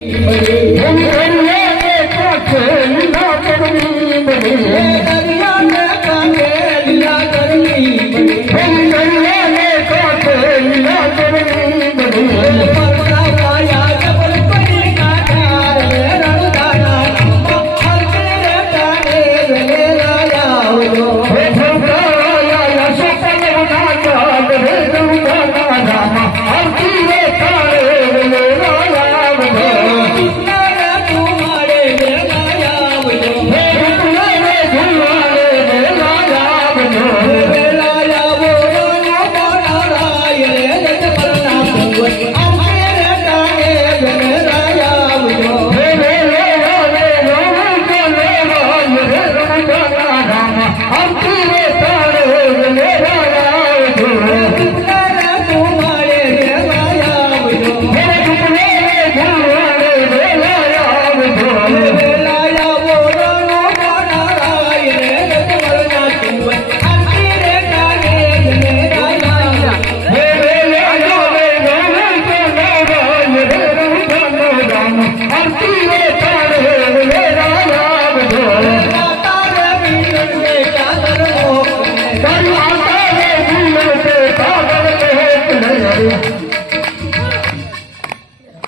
Thank you. what, what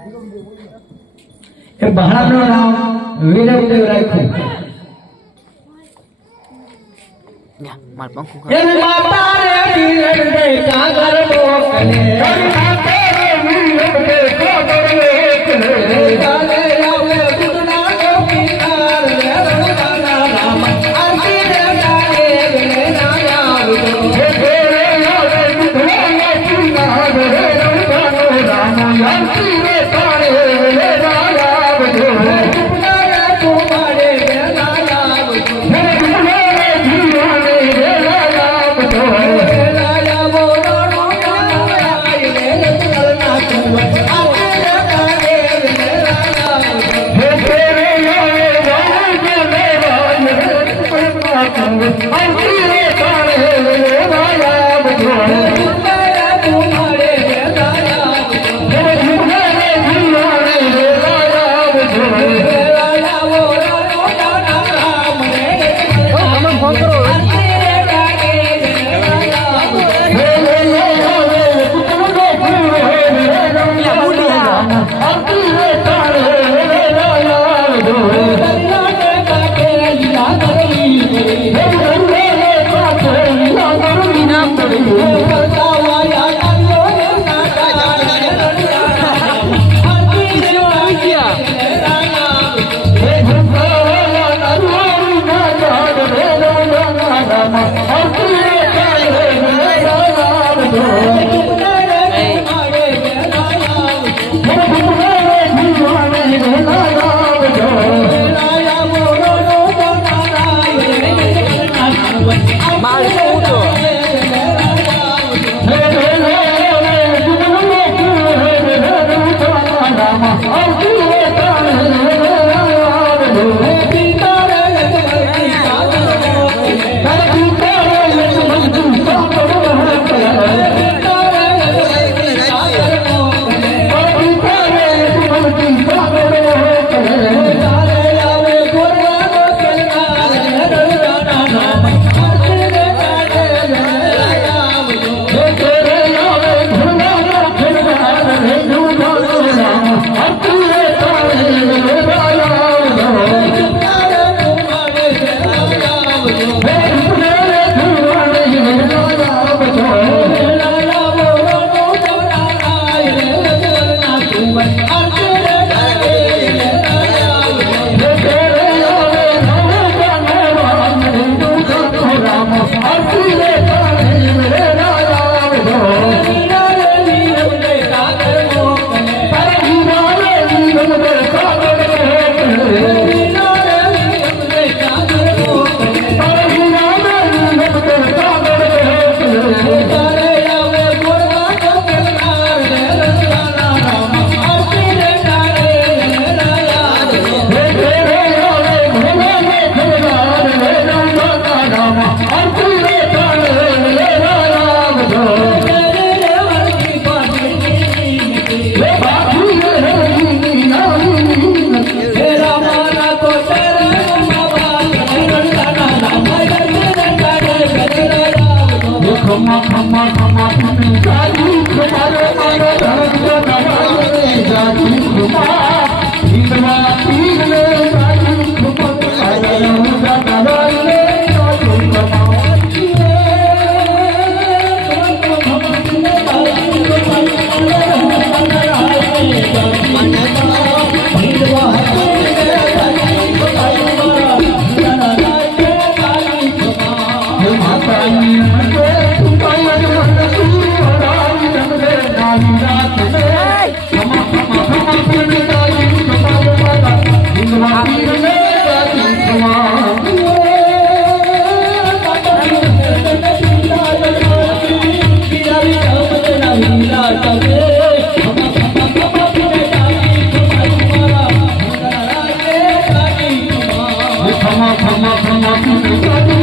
એ ભાણાનું નામ વીરદેવ રાખ્યું માતા રે વીરદેવ કાગર મોકલે માતા રે વીરદેવ Thank you. مان فرمانبرداري